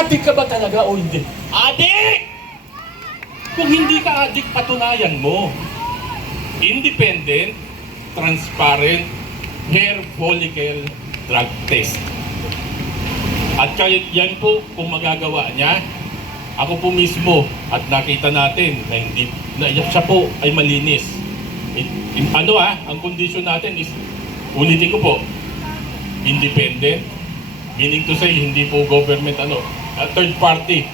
Adik ka ba talaga o hindi? Adik! Kung hindi ka adik, patunayan mo. Independent, transparent, hair follicle drug test. At kaya yan po, kung magagawa niya, ako po mismo at nakita natin na hindi na siya po ay malinis. Ang condition natin is, ulitin ko po, independent, meaning to say hindi po government third party.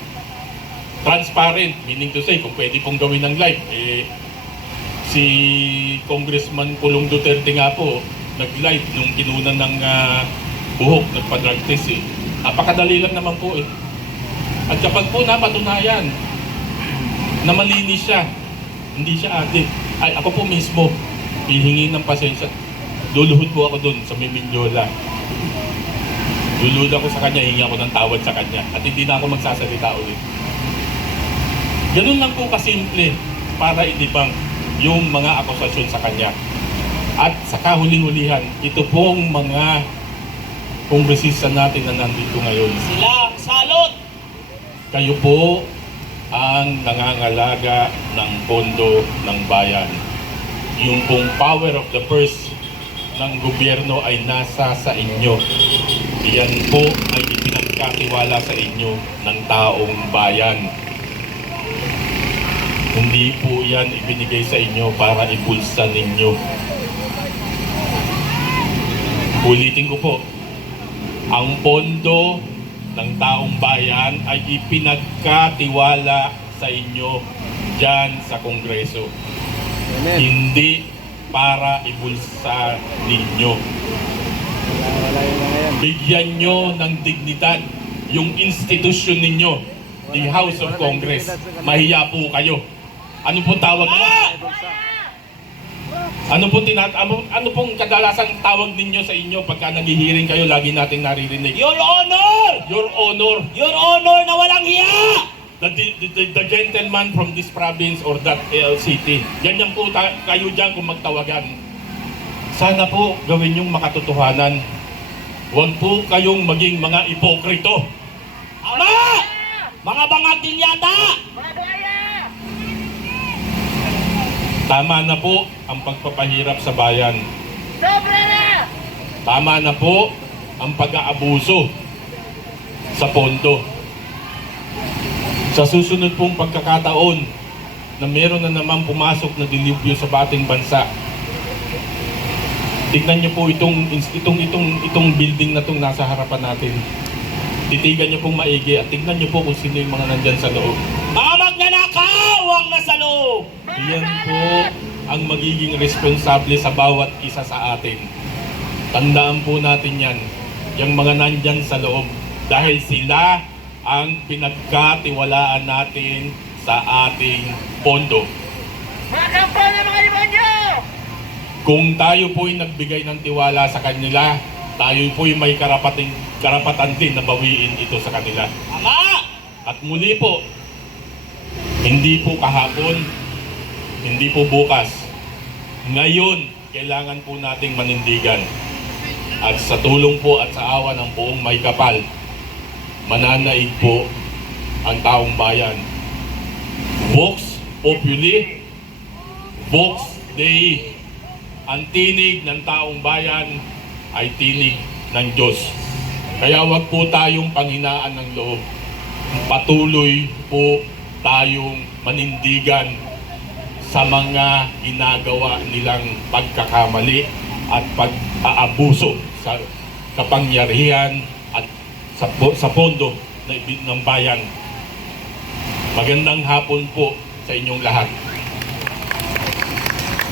Transparent, meaning to say kung pwede pong gawin ng live, si Congressman Pulong Duterte nga po nag-live nung kinunan ng buhok, nagpa-drug test Napakadali lang naman po At kapag po napatunayan na malinis siya, hindi siya adik, ay ako po mismo hihingi ng pasensya. Luluhod po ako doon sa Mindiola. Luluhod ako sa kanya, hihingi ako ng tawad sa kanya at hindi na ako magsasalita ulit. Ganun lang po kasimple para i-debunk yung mga akusasyon sa kanya. At sa kahuli-hulihan, ito pong mga kongresista natin na nandito ngayon. Sila, salot! Kayo po ang nangangalaga ng pondo ng bayan. Yung pong power of the purse ng gobyerno ay nasa sa inyo. Iyan po ay ipinagkatiwala sa inyo ng taong bayan. Hindi po yan ibinigay sa inyo para ibulsa ninyo. Ulitin ko po, ang pondo ng taong bayan ay ipinagkatiwala sa inyo dyan sa Kongreso. Amen. Hindi para ibulsa ninyo. Bigyan nyo ng dignidad yung institusyon ninyo, the House of Congress. Mahiya po kayo. Ano pong tawag nyo? Ano pong kadalasang tawag ninyo sa inyo pagka naghihiring kayo, lagi nating naririnig? Your Honor! Your Honor! Your Honor na walang hiya! The gentleman from this province or that city. Ganyan po kayo dyan kung magtawagan. Sana po gawin yung makatotohanan. Huwag po kayong maging mga ipokrito. Ama! Mga bangag din yata! Tama na po ang pagpapahirap sa bayan. Sobra na! Tama na po ang pag-aabuso sa pondo. Sa susunod pong pagkakataon na meron na naman pumasok na dilubyo sa ating bansa, tignan niyo po itong building na itong nasa harapan natin. Titigan niyo pong maigi at tignan niyo po kung sino yung mga nandyan sa loob. Mga magnanakaw ang nasa loob! Iyan po ang magiging responsable sa bawat isa sa atin. Tandaan po natin yan, yung mga nandyan sa loob, dahil sila ang pinagkatiwalaan natin sa ating pondo. Mga kampanya, mga demonyo! Kung tayo po'y nagbigay ng tiwala sa kanila, tayo po'y may karapatan din na bawiin ito sa kanila. Ama! At muli po, hindi po kahapon, hindi po bukas. Ngayon, kailangan po nating manindigan. At sa tulong po at sa awa ng buong may kapal, mananaig po ang taong bayan. Vox Populi, Vox Dei. Ang tinig ng taong bayan ay tinig ng Diyos. Kaya wag po tayong panghinaan ng loob. Patuloy po tayong manindigan sa mga ginagawa nilang pagkakamali at pag-aabuso sa kapangyarihan at sa pondo ng bayan. Magandang hapon po sa inyong lahat.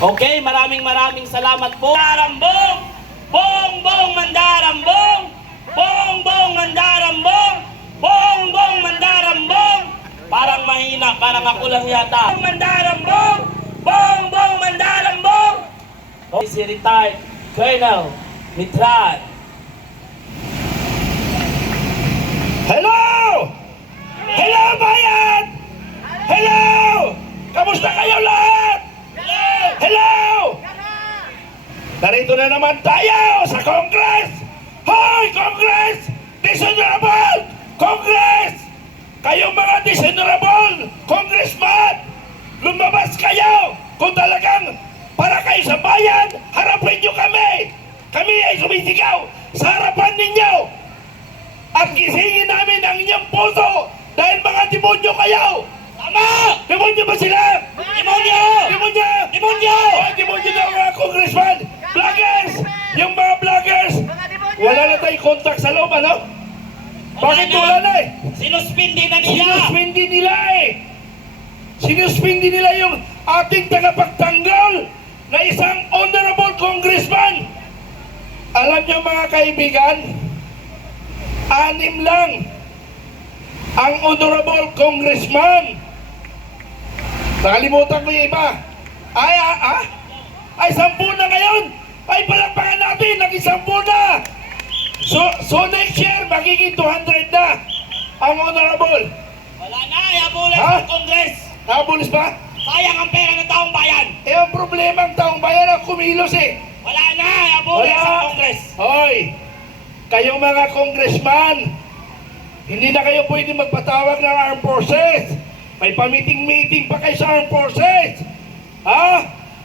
Okay, maraming salamat po. Mandarambong! Bongbong Mandarambong! Bongbong Mandarambong! Bongbong Mandarambong! Parang mahina, parang ako lang yata. Mandarambong! Bongbong Mandarambong! Okay, si retired Colonel Mitran. Hello! Hello, bayan! Hello! Kamusta kayo lahat? Hello! Narito na naman tayo sa Congress! Hoy, Congress! Dishonorable Congress! Kayong mga dishonorable congressman, lumabas kayo kung talagang para kayo sa bayan, harapin nyo kami. Kami ay sumisigaw sa harapan ninyo. At gisingin namin ang inyong puso dahil mga demonyo kayo. Tama! Demonyo ba sila? Demonyo! Demonyo! Demonyo! Oh, demonyo daw mga congressman. Vloggers! Yung mga vloggers, wala na tayong contact sa loob, ano? Bakit wala na eh? Sinuspindi na nila! Sinuspindi nila eh! Sinuspindi nila yung ating tagapagtanggol na isang honorable congressman. Alam niyo mga kaibigan, 6 lang ang honorable congressman. Nakalimutan ko yung iba. Ay 10 na ngayon! Ay palakpakan natin, naging 10 na! So next year, magiging 200 na ang honorable. Wala na! Iabulan Ha? ng Congress! Nakabulis ba? Sayang ang pera ng taong bayan! Eh, ang problema ang taong bayan ang kumilos eh. Wala na! Iabulan Wala. sa Congress! Hoy, kayong mga congressman, hindi na kayo pwede magpatawag ng armed forces. May pamiting-meeting pa kayo sa armed forces. Ha?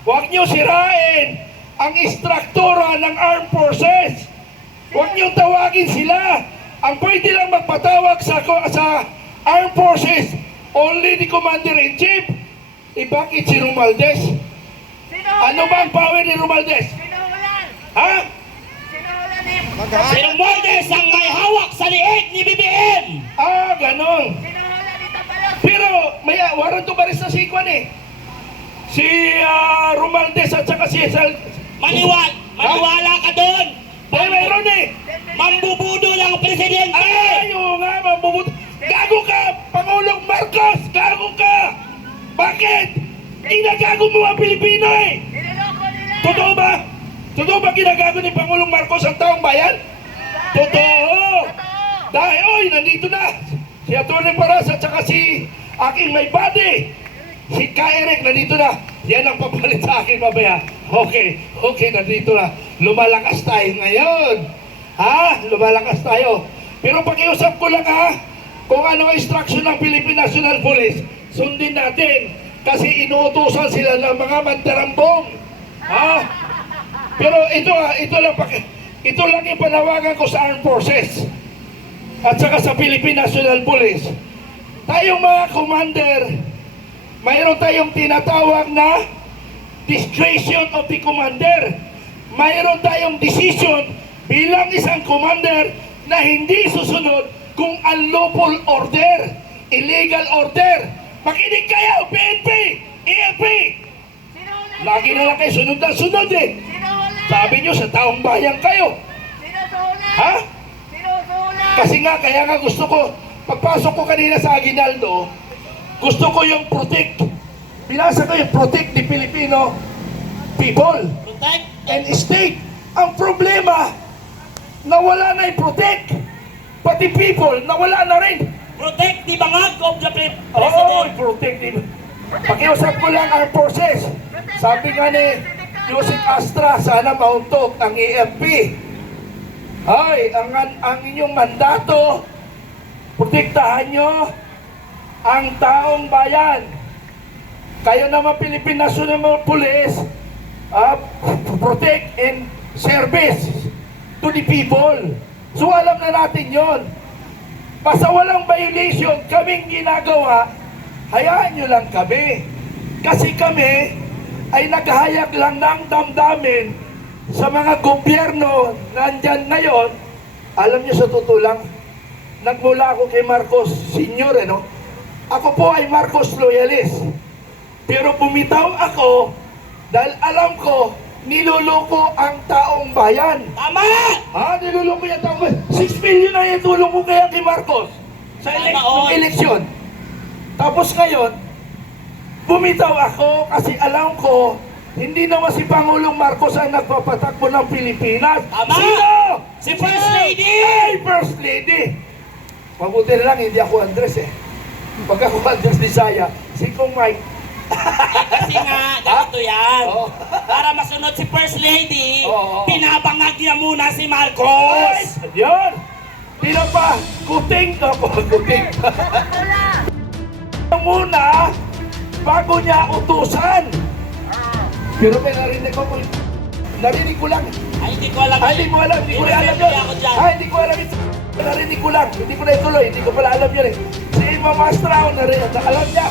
Huwag niyo sirain ang istruktura ng armed forces. Huwag niyo tawagin sila. Ang pwede lang magpatawag sa armed forces, only the commander-in-chief. Bakit si Romualdez? Ano ba ang power ni Romualdez? Ha? Si Romualdez ang may hawak sa liig ni BBM! Ganon. Pero may warrant to baris na si Kwan eh. Si Romualdez at saka si Maniwala ka doon! mayroon eh. Mambubudo lang ang presidente! Oo nga, mabubuti. Gago ka, Pangulong Marcos! Gago ka! Bakit? Ginagago mo ang Pilipino eh! Totoo ba? Totoo ba ginagago ni Pangulong Marcos ang taong bayan? Totoo! Dahil, nandito na! Si Atty. Paras at saka si aking may buddy! Si Kairek, nandito na! Yan ang papalit sa akin mamaya. Okay, nandito na. Lumalakas tayo ngayon. Ha? Lumalakas tayo. Pero pakiusap ko lang ha, kung ano ang instruction ng Philippine National Police, sundin natin. Kasi inuutosan sila ng mga mandarambong. Ha? Pero ito lang yung panawagan ko sa Armed Forces at saka sa Philippine National Police. Tayong mga commander, mayroon tayong tinatawag na discretion of the commander. Mayroon tayong decision bilang isang commander na hindi susunod kung unlawful order, illegal order. Makinig kayo, PNP, EFP! Lagi na lang kayo sunod na sunod eh. Sabi nyo sa taong bayan kayo. Ha? Kasi nga, kaya nga gusto ko, pagpasok ko kanina sa Aguinaldo, gusto ko yung protect. Binasa ko yung protect the Filipino people Protect! and state. Ang problema, nawala na yung protect. Pati people, nawala na rin. Protect the bangag of the Oo, president! protect din. Pakiusap ko lang ang forces. Sabi nga ni Joseph Astra, sana mauntok ang EFP. Ay, ang inyong mandato, protektahan nyo ang taong bayan. Kayo naman Philippine National Police, protect and service to the people. So alam na natin yon. Basta walang violation kaming ginagawa, hayaan nyo lang kami. Kasi kami ay naghahayag lang ng damdamin sa mga gobyerno nandyan ngayon. Alam nyo sa totoo lang, nagmula ako kay Marcos Sr. Ako po ay Marcos loyalist. Pero bumitaw ako dahil alam ko niloloko ang taong bayan. Tama! Niloloko yung taong bayan. 6 million na yung tulong ko kaya kay Marcos sa eleksyon. Tapos ngayon, bumitaw ako kasi alam ko hindi naman si Pangulong Marcos ang nagpapatakbo ng Pilipinas. Tama! Sino? Si First Lady! Ay, First Lady! Mabuti na lang, hindi ako Andres eh. Pag ako Andres Bisaya, si Kong Mike. Kasi nga, ganito yan. Oo. Para masunod si First Lady, Oo. pinabangag niya muna si Ay, Marcos. yun! Tino pa, kuting ako, kuting. muna bago niya utusan. Pero may narinig ko, narinig ko lang. Ay, hindi ko alam. Ay, hindi ko alam, hindi ko rin alam yun. Ako dyan. Ay, hindi ko alam yun. Narinig ko lang, hindi ko na ituloy, hindi ko pala alam yun eh. Si Imam Mastrao, alam niya.